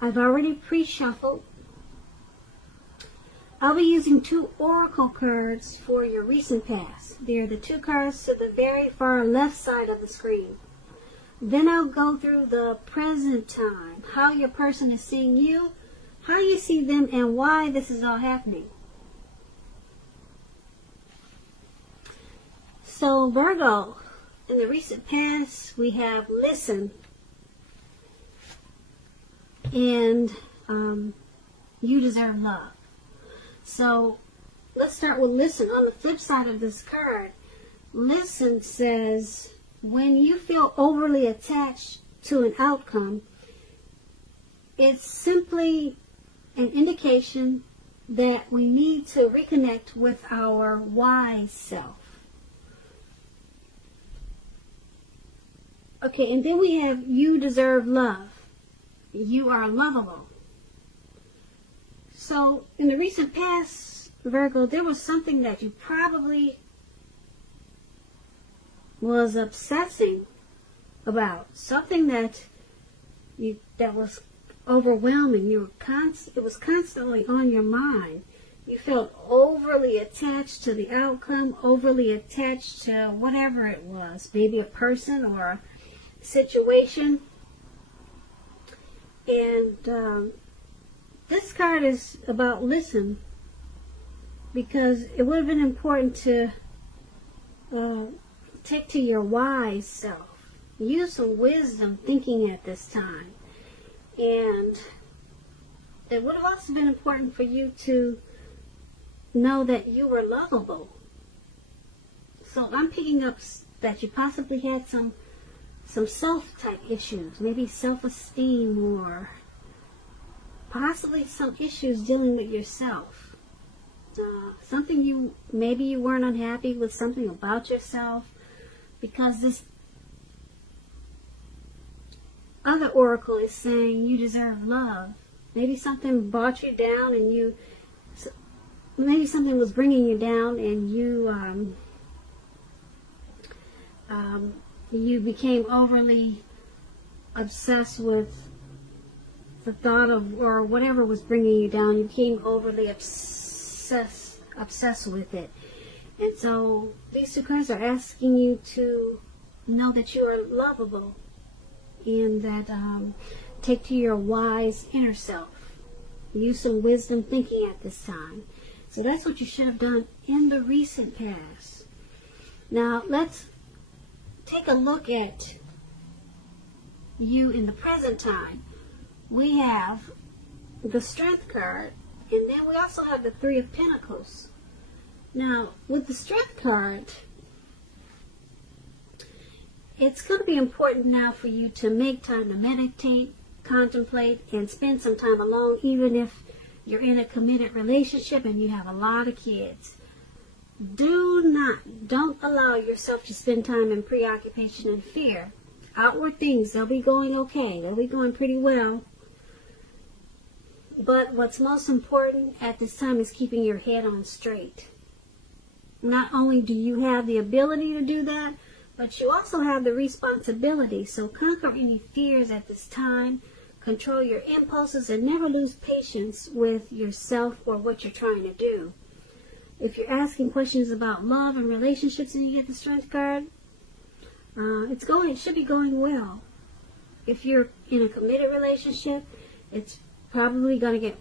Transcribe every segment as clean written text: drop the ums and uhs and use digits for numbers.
I've already pre-shuffled. I'll be using 2 oracle cards for your recent past. They're the 2 cards to the very far left side of the screen. Then I'll go through the present time, how your person is seeing you, how you see them, and why this is all happening. So Virgo, in the recent past, we have listen, and you deserve love. So let's start with listen. On the flip side of this card, listen says, when you feel overly attached to an outcome, it's simply an indication that we need to reconnect with our wise self. Okay, and then we have you deserve love. You are lovable. So, in the recent past, Virgo, there was something that you probably was obsessing about. Something that was overwhelming. It was constantly on your mind. You felt overly attached to the outcome, overly attached to whatever it was. Maybe a person or a situation. And this card is about listen, because it would have been important to take to your wise self. Use some wisdom thinking at this time. And it would have also been important for you to know that you were lovable. So I'm picking up that you possibly had some self-type issues, maybe self-esteem, or possibly some issues dealing with yourself. Something maybe you weren't unhappy with something about yourself, because this other oracle is saying you deserve love. Maybe something brought you down, and maybe something was bringing you down, and you became overly obsessed with the thought of, or whatever was bringing you down. You became overly obsessed with it. And so these 2 cards are asking you to know that you are lovable, and that take to your wise inner self. Use some wisdom thinking at this time. So that's what you should have done in the recent past. Now let's take a look at you in the present time. We have the Strength card, and then we also have the 3 of Pentacles. Now, with the Strength card, it's going to be important now for you to make time to meditate, contemplate, and spend some time alone, even if you're in a committed relationship and you have a lot of kids. Don't allow yourself to spend time in preoccupation and fear. Outward things, they'll be going okay. They'll be going pretty well. But what's most important at this time is keeping your head on straight. Not only do you have the ability to do that, but you also have the responsibility. So conquer any fears at this time. Control your impulses, and never lose patience with yourself or what you're trying to do. If you're asking questions about love and relationships and you get the Strength card, it should be going well. If you're in a committed relationship, it's probably going to get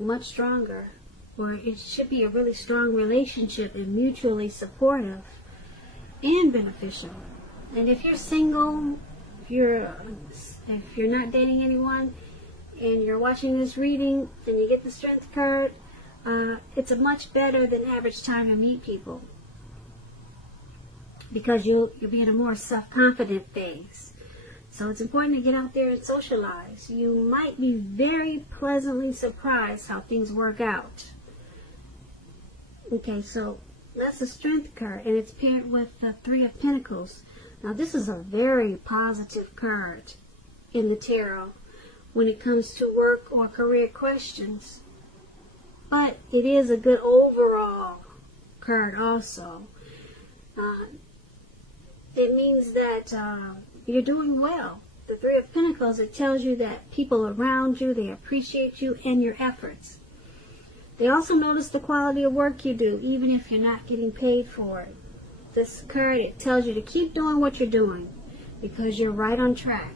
much stronger, or it should be a really strong relationship and mutually supportive and beneficial. And if you're single, if you're not dating anyone, and you're watching this reading and you get the Strength card, it's a much better than average time to meet people, because you'll be in a more self-confident phase. So it's important to get out there and socialize. You might be very pleasantly surprised how things work out. Okay, so that's the Strength card, and it's paired with the 3 of Pentacles. Now this is a very positive card in the tarot when it comes to work or career questions. But it is a good overall card also. It means that you're doing well. the Three of Pentacles, it tells you that people around you, they appreciate you and your efforts. They also notice the quality of work you do, even if you're not getting paid for it. This card, it tells you to keep doing what you're doing because you're right on track.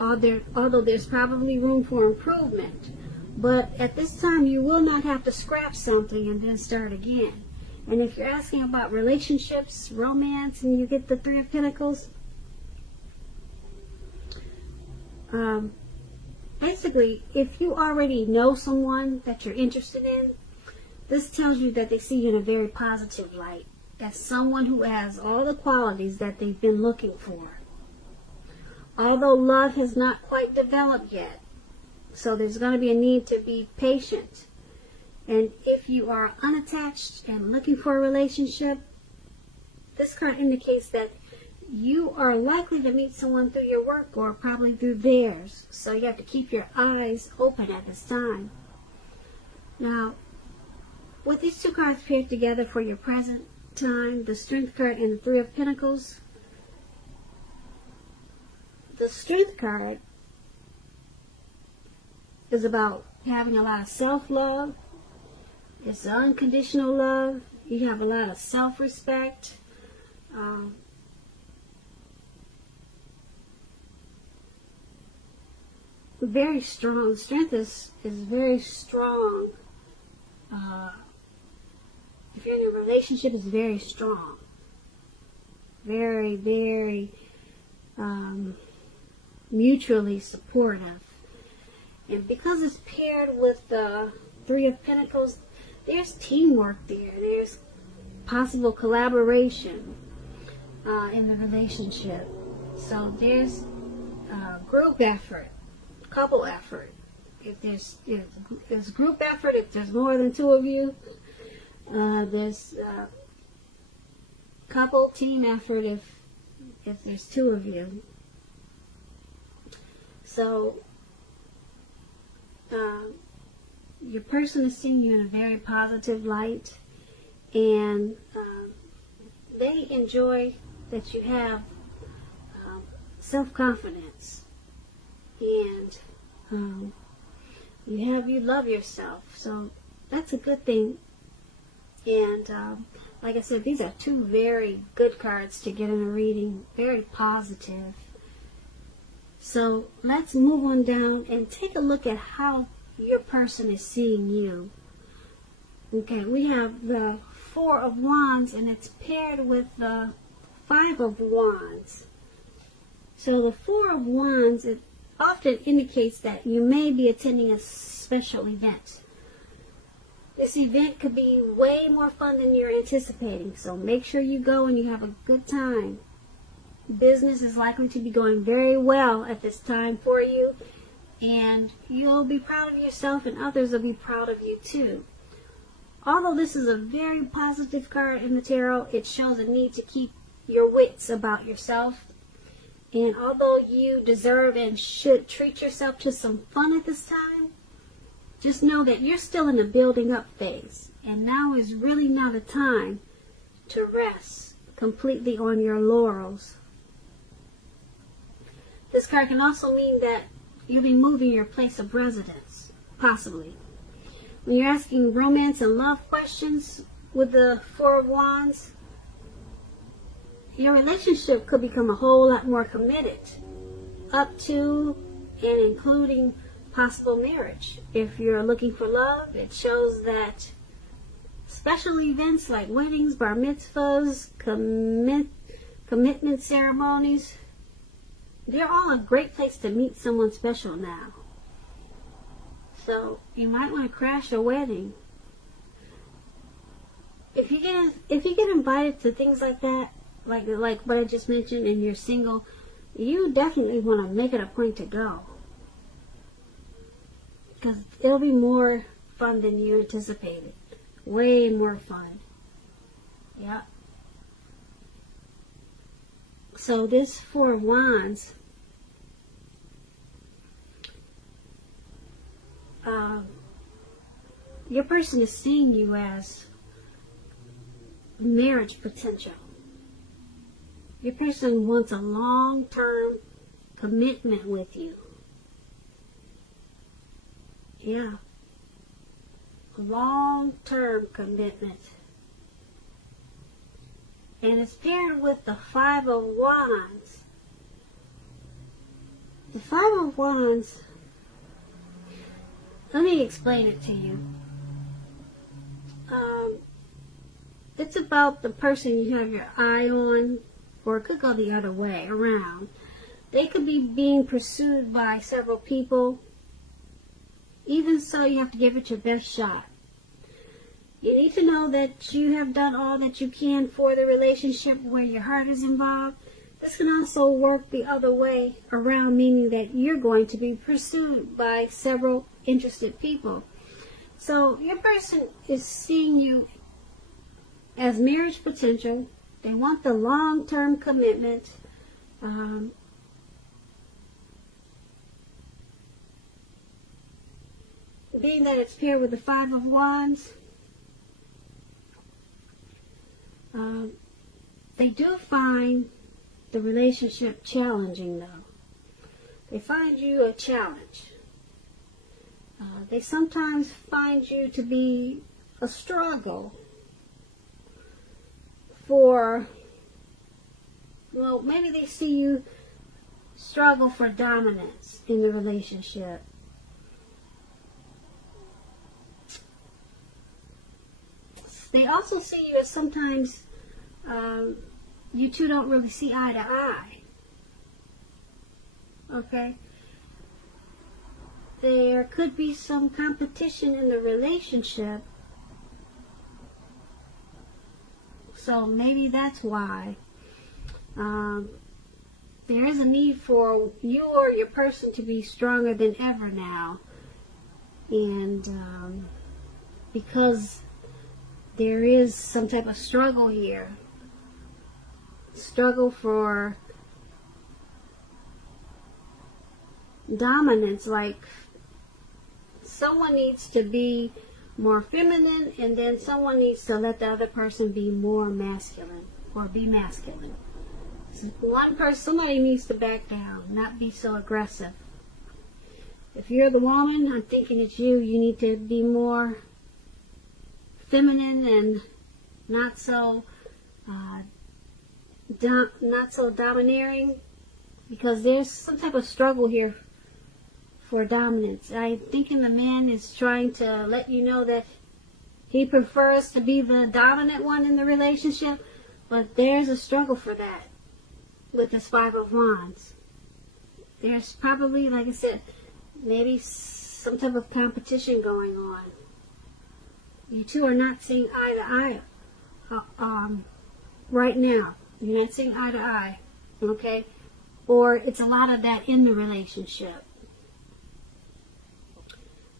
Although there's probably room for improvement. But at this time, you will not have to scrap something and then start again. And if you're asking about relationships, romance, and you get the Three of Pentacles, basically, if you already know someone that you're interested in, this tells you that they see you in a very positive light, as someone who has all the qualities that they've been looking for. Although love has not quite developed yet, so there's going to be a need to be patient. And if you are unattached and looking for a relationship, this card indicates that you are likely to meet someone through your work or probably through theirs. So you have to keep your eyes open at this time. Now, with these two cards paired together for your present time, the Strength card and the Three of Pentacles, the Strength card is about having a lot of self-love. It's unconditional love. You have a lot of self-respect. Very strong. Strength is very strong. If you're in a relationship, it's very strong. Very, very mutually supportive. And because it's paired with the Three of Pentacles, there's teamwork there. There's possible collaboration in the relationship. So there's group effort, couple effort. If there's group effort, if there's more than two of you, there's couple team effort if there's two of you. So your person is seeing you in a very positive light, and they enjoy that you have self-confidence, and you love yourself. So that's a good thing. And like I said, these are two very good cards to get in a reading. Very positive. So let's move on down and take a look at how your person is seeing you. Okay, we have the Four of Wands, and it's paired with the Five of Wands. So the Four of Wands, it often indicates that you may be attending a special event. This event could be way more fun than you're anticipating, so make sure you go and you have a good time. Business is likely to be going very well at this time for you, and you'll be proud of yourself, and others will be proud of you too. Although this is a very positive card in the tarot, it shows a need to keep your wits about yourself. And although you deserve and should treat yourself to some fun at this time, just know that you're still in the building up phase, and now is really not a time to rest completely on your laurels. This card can also mean that you'll be moving your place of residence, possibly. When you're asking romance and love questions with the Four of Wands, your relationship could become a whole lot more committed, up to and including possible marriage. If you're looking for love, it shows that special events like weddings, bar mitzvahs, commitment ceremonies, they're all a great place to meet someone special now. So you might want to crash a wedding. If you get invited to things like that, like what I just mentioned, and you're single, you definitely want to make it a point to go, because it'll be more fun than you anticipated. Way more fun. Yeah. So this Four of Wands, your person is seeing you as marriage potential. Your person wants a long-term commitment with you. Yeah. Long-term commitment. And it's paired with the Five of Wands. The Five of Wands, let me explain it to you. It's about the person you have your eye on, or it could go the other way around. They could be being pursued by several people. Even so, you have to give it your best shot. You need to know that you have done all that you can for the relationship where your heart is involved. This can also work the other way around, meaning that you're going to be pursued by several interested people. So your person is seeing you as marriage potential. They want the long-term commitment. Being that it's paired with the Five of Wands, they do find the relationship challenging, though. They find you a challenge. They sometimes find you to be a struggle for, well, maybe they see you struggle for dominance in the relationship. They also see you as sometimes you two don't really see eye to eye. Okay? There could be some competition in the relationship. So maybe that's why. There is a need for you or your person to be stronger than ever now. And because there is some type of struggle here. Struggle for dominance, like someone needs to be more feminine and then someone needs to let the other person be more masculine or be masculine. So somebody needs to back down, not be so aggressive. If you're the woman, I'm thinking it's you. You need to be more feminine and not so domineering, because there's some type of struggle here for dominance. I'm thinking the man is trying to let you know that he prefers to be the dominant one in the relationship, but there's a struggle for that with this Five of Wands. There's probably, like I said, maybe some type of competition going on. You two are not seeing eye to eye right now. You're not seeing eye to eye, okay? Or it's a lot of that in the relationship.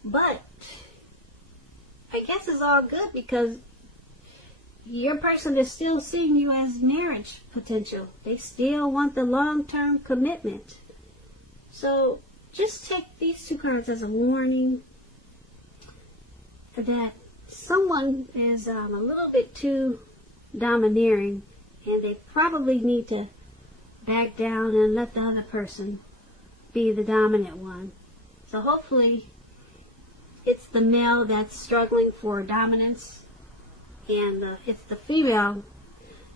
But I guess it's all good because your person is still seeing you as marriage potential. They still want the long-term commitment. So just take these two cards as a warning that someone is a little bit too domineering, and they probably need to back down and let the other person be the dominant one. So hopefully it's the male that's struggling for dominance, and it's the female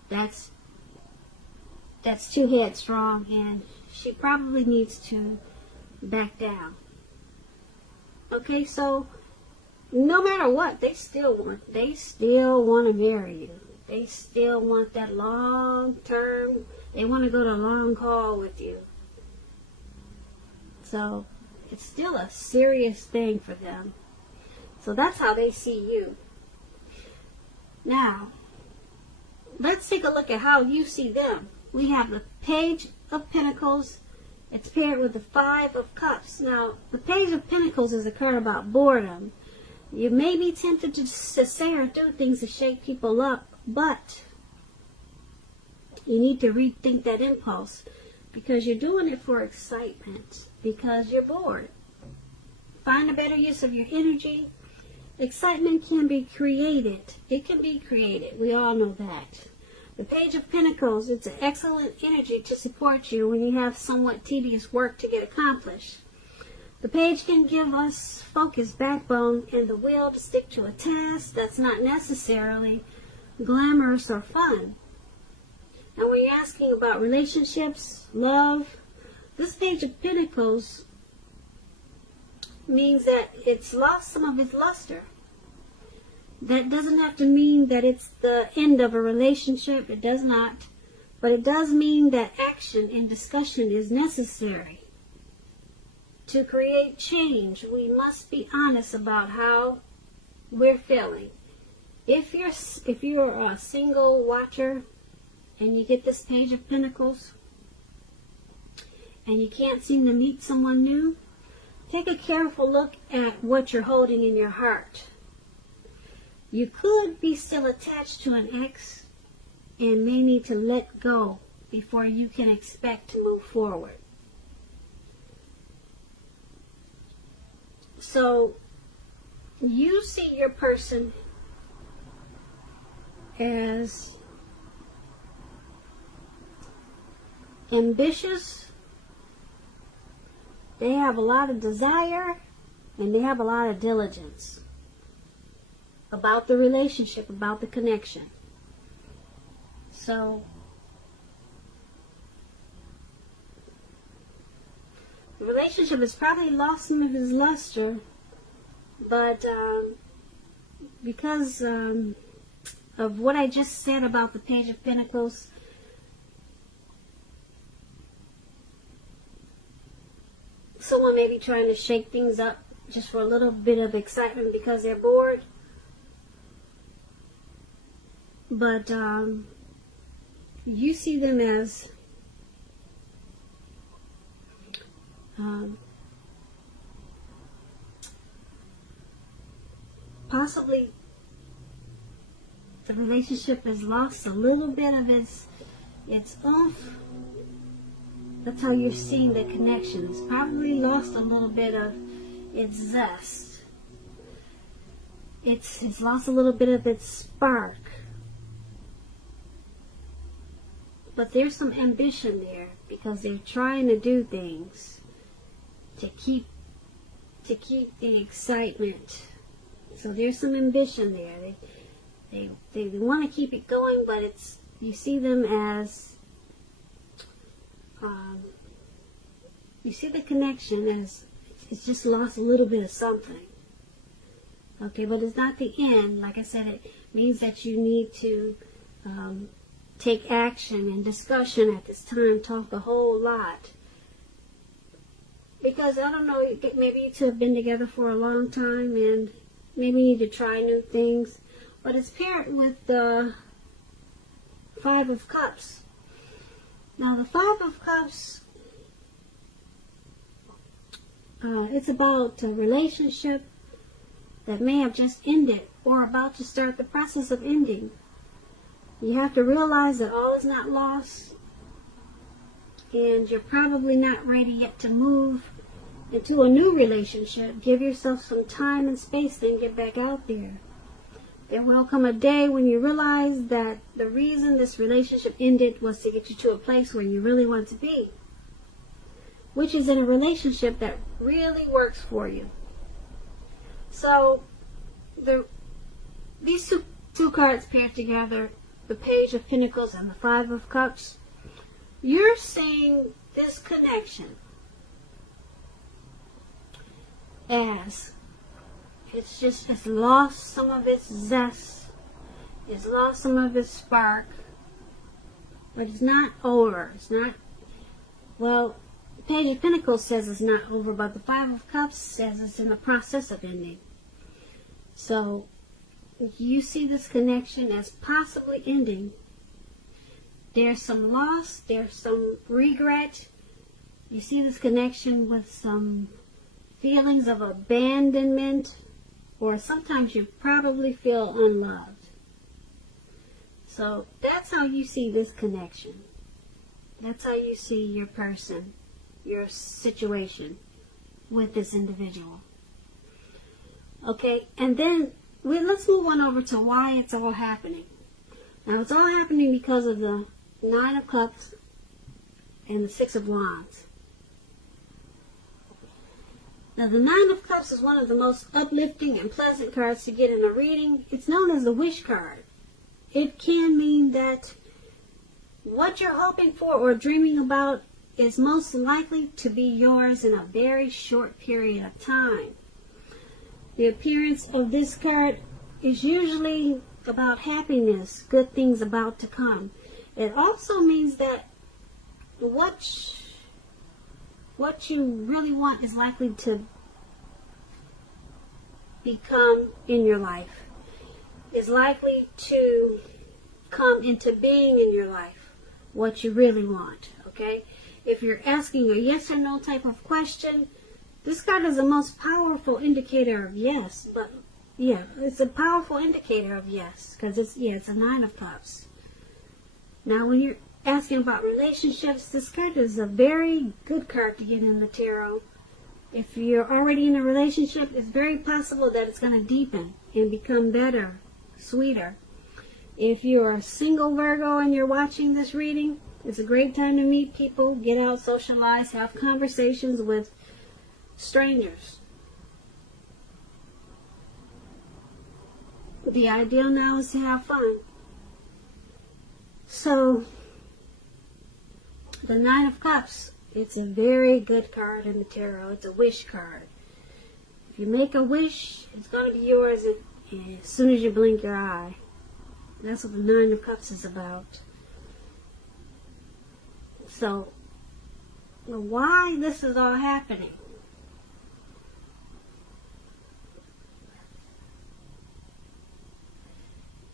that's too headstrong, and she probably needs to back down. Okay, so no matter what, they still want to marry you. They still want that long term. They want to go to long haul with you. So it's still a serious thing for them. So that's how they see you. Now, let's take a look at how you see them. We have the Page of Pentacles. It's paired with the Five of Cups. Now, the Page of Pentacles is a card about boredom. You may be tempted to say or do things to shake people up, but you need to rethink that impulse, because you're doing it for excitement, because you're bored. Find a better use of your energy. Excitement can be created. It can be created. We all know that. The Page of Pentacles, it's an excellent energy to support you when you have somewhat tedious work to get accomplished. The page can give us focus, backbone, and the will to stick to a task that's not necessarily glamorous or fun. And when you're asking about relationships, love, this Page of Pentacles means that it's lost some of its luster. That doesn't have to mean that it's the end of a relationship. It does not. But it does mean that action and discussion is necessary. To create change, we must be honest about how we're feeling. If you're a single watcher and you get this Page of Pentacles and you can't seem to meet someone new, take a careful look at what you're holding in your heart. You could be still attached to an ex and may need to let go before you can expect to move forward. So, you see your person as ambitious. They have a lot of desire and they have a lot of diligence about the relationship, about the connection. So, the relationship has probably lost some of its luster, but because of what I just said about the Page of Pentacles, someone may be trying to shake things up just for a little bit of excitement because they're bored. But you see them as possibly the relationship has lost a little bit of its oomph. That's how you're seeing the connection. It's probably lost a little bit of its zest. It's lost a little bit of its spark. But there's some ambition there because they're trying to do things to keep the excitement. So there's some ambition there. They want to keep it going, but you see them as you see the connection as it's just lost a little bit of something. Okay, but it's not the end. Like I said, it means that you need to take action and discussion at this time, talk a whole lot. Because, I don't know, maybe you two have been together for a long time and maybe you need to try new things. But it's paired with the Five of Cups. Now, the Five of Cups, it's about a relationship that may have just ended or about to start the process of ending. You have to realize that all is not lost, and you're probably not ready yet to move into a new relationship. Give yourself some time and space, then get back out there. There will come a day when you realize that the reason this relationship ended was to get you to a place where you really want to be, which is in a relationship that really works for you. So, these two cards paired together, the Page of Pentacles and the Five of Cups, you're seeing this connection as it's lost some of its zest, it's lost some of its spark, but it's not over. It's not, well, the Page of Pentacles says it's not over, but the Five of Cups says it's in the process of ending. So, you see this connection as possibly ending. There's some loss, there's some regret. You see this connection with some feelings of abandonment, or sometimes you probably feel unloved. So that's how you see this connection. That's how you see your person, your situation with this individual. Okay, and then let's move on over to why it's all happening. Now it's all happening because of the Nine of Cups and the Six of Wands. Now the Nine of Cups is one of the most uplifting and pleasant cards to get in a reading. It's known as the wish card. It can mean that what you're hoping for or dreaming about is most likely to be yours in a very short period of time. The appearance of this card is usually about happiness, good things about to come. It also means that what you really want is likely to become in your life, is likely to come into being in your life, what you really want, okay? If you're asking a yes or no type of question, this card is the most powerful indicator of yes, but yeah, it's a powerful indicator of yes, because it's a Nine of Cups. Now, when you're asking about relationships, this card is a very good card to get in the tarot. If you're already in a relationship, it's very possible that it's going to deepen and become better, sweeter. If you're a single Virgo and you're watching this reading, it's a great time to meet people, get out, socialize, have conversations with strangers. The ideal now is to have fun. So, the Nine of Cups, it's a very good card in the tarot. It's a wish card. If you make a wish, it's going to be yours as soon as you blink your eye. That's what the Nine of Cups is about. So, why this is all happening?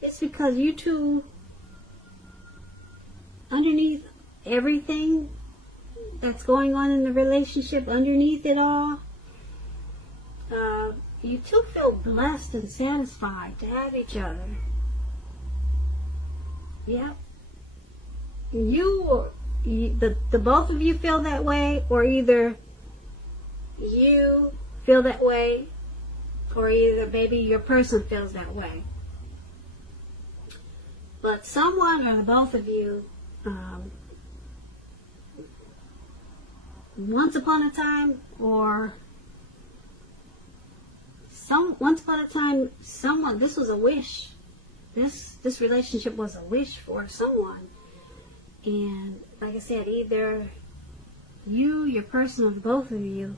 It's because you two, underneath everything that's going on in the relationship, underneath it all, you two feel blessed and satisfied to have each other. Yeah. The both of you feel that way, or either you feel that way, or either maybe your person feels that way. But someone or the both of you, once upon a time, someone, this was a wish. This relationship was a wish for someone. And like I said, either you, your person, or both of you,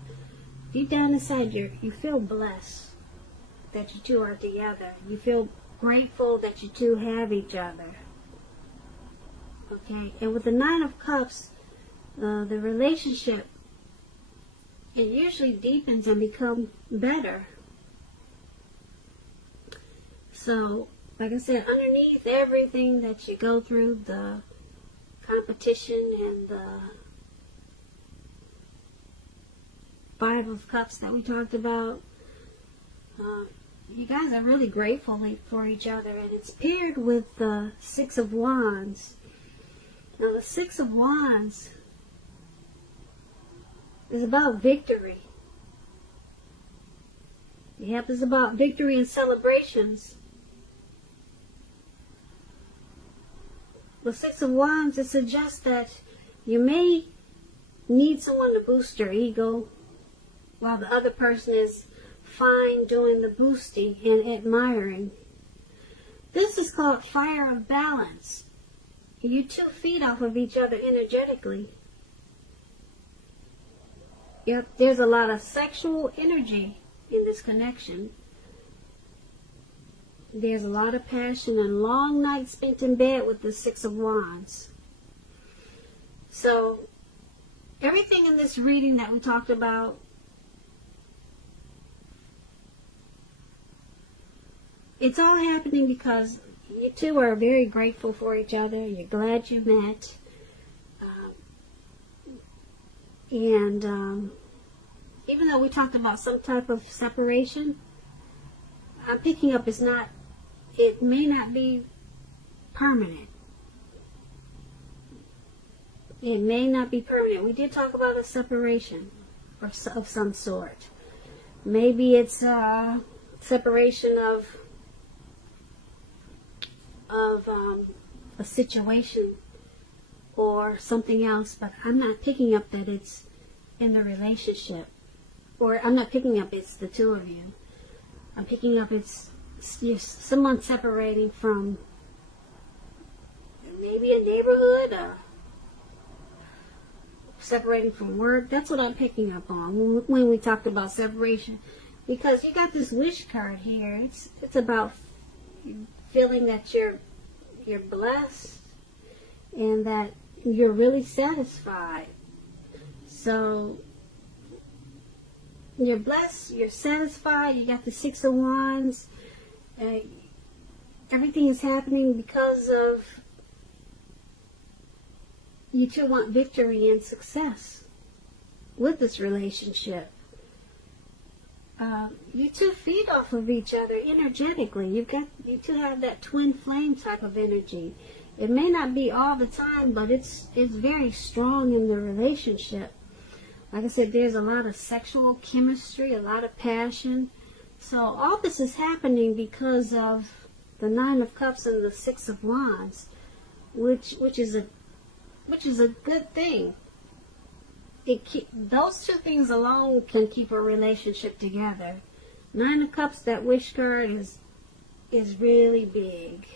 deep down inside, you feel blessed that you two are together. You feel grateful that you two have each other. Okay, and with the Nine of Cups, the relationship, it usually deepens and becomes better. So, like I said, underneath everything that you go through, the competition and the Five of Cups that we talked about, you guys are really grateful for each other, and it's paired with the Six of Wands. Now, the Six of Wands is about victory. Yep, it's about victory and celebrations. The Six of Wands, it suggests that you may need someone to boost your ego while the other person is fine doing the boosting and admiring. This is called fire of balance. You two feed off of each other energetically. Yep, there's a lot of sexual energy in this connection. There's a lot of passion and long nights spent in bed with the Six of Wands. So, everything in this reading that we talked about, it's all happening because you two are very grateful for each other. You're glad you met. Even though we talked about some type of separation, I'm picking up it may not be permanent. It may not be permanent. We did talk about a separation of some sort. Maybe it's a separation of of a situation or something else, but I'm not picking up that it's in the relationship. Or I'm not picking up it's the two of you. I'm picking up it's someone separating from maybe a neighborhood, separating from work. That's what I'm picking up on when we talked about separation. Because you got this wish card here. It's about feeling that you're blessed and that you're really satisfied. So you're blessed, you're satisfied, you got the Six of Wands. Everything is happening because of you two want victory and success with this relationship. You two feed off of each other energetically. You two have that twin flame type of energy. It may not be all the time, but it's very strong in the relationship. Like I said, there's a lot of sexual chemistry, a lot of passion. So all this is happening because of the Nine of Cups and the Six of Wands, which is a good thing. Those two things alone can keep a relationship together. Nine of Cups, that wish card is really big.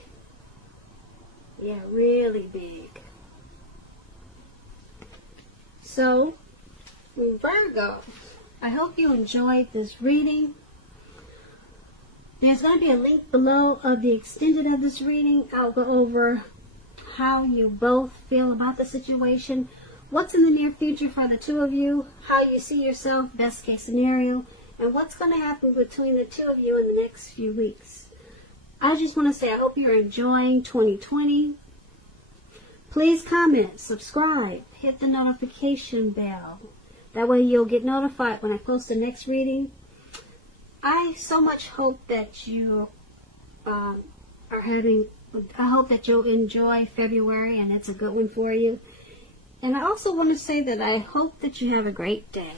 Yeah, really big. So, Virgo, I hope you enjoyed this reading. There's going to be a link below of the extended of this reading. I'll go over how you both feel about the situation, what's in the near future for the two of you, how you see yourself, best case scenario, and what's going to happen between the two of you in the next few weeks. I just want to say I hope you're enjoying 2020. Please comment, subscribe, hit the notification bell. That way you'll get notified when I post the next reading. I so much hope that you I hope that you'll enjoy February and it's a good one for you. And I also want to say that I hope that you have a great day.